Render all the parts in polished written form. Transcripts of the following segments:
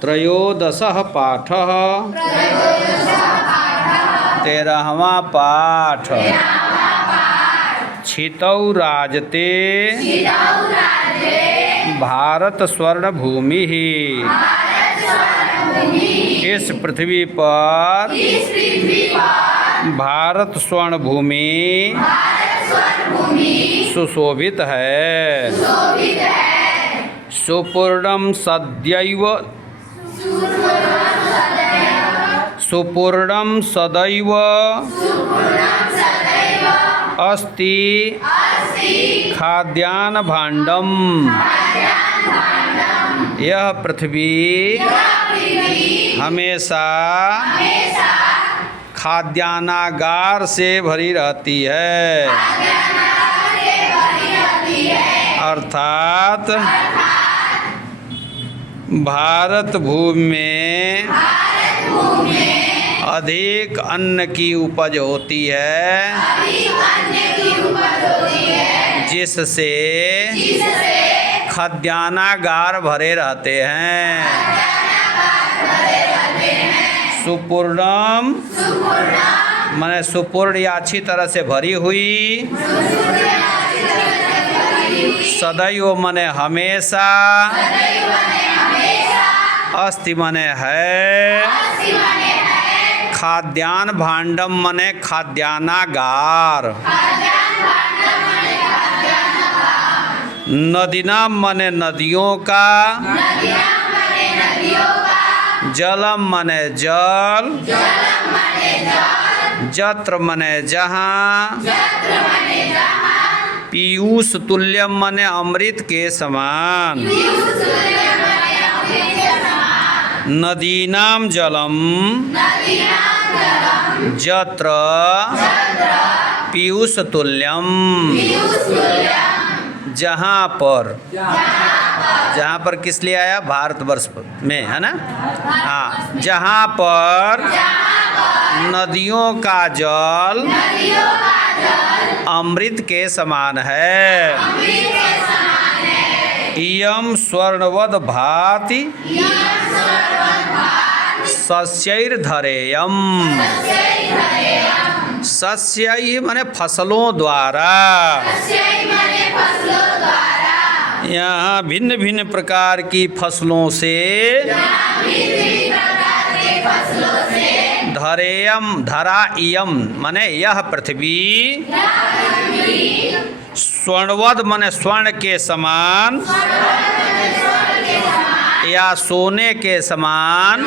त्रयोदशः पाठः 13वां पाठ। क्षितौ राजते भारत स्वर्ण भूमि। इस पृथ्वी पर भारत स्वर्ण भूमि सुशोभित है। सुपूर्णम सदैव अस्ति खाद्यान्न भाण्डम। यह पृथ्वी हमेशा खाद्यान्नागार से भरी रहती है। अर्थात भारत भूमि में अधिक अन्न की उपज होती है, जिससे खाद्यान्नागार भरे रहते हैं। सुपूर्णम माने सुपूर्ण या अच्छी तरह से भरी हुई। सदैव माने हमेशा। अस्ति माने है। खाद्यान्न भाण्डम माने खाद्यान्नागार। नदीनाम माने नदियों का। जलम माने जल। जत्र माने जहाँ। पीयूष तुल्यम माने अमृत के समान। नदीनाम जलम जत्र पीयूष तुल्यम। जहाँ पर किस लिए आया? भारतवर्ष में, है ना? हाँ, जहाँ पर नदियों का जल अमृत के समान है। इयं स्वर्णवद भाति सस्यैर्धरेयम्। सस्यै माने फसलों द्वारा। यहाँ भिन्न भिन्न प्रकार की फसलों से धरेयम धरा इयम माने यह पृथ्वी। स्वर्णवद माने स्वर्ण के समान या सोने के समान।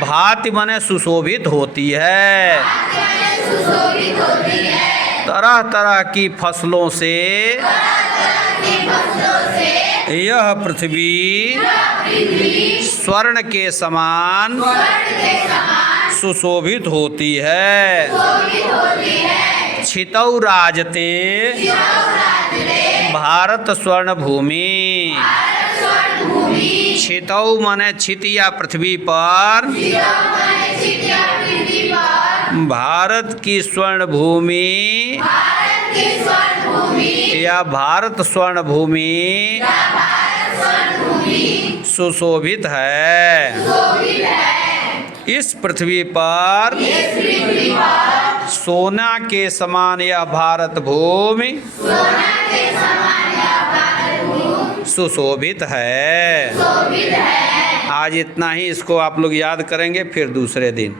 भांति माने सुशोभित होती है। तरह तरह की फसलों से यह पृथ्वी स्वर्ण के समान सुशोभित होती है। क्षितौ राजते भारत स्वर्ण भूमि। क्षितौ माने क्षित या पृथ्वी पर भारत की स्वर्ण भूमि या भारत स्वर्ण भूमि सुशोभित है। इस पृथ्वी पर सोना के समान यह भारत भूमि सुशोभित है। आज इतना ही, इसको आप लोग याद करेंगे फिर दूसरे दिन।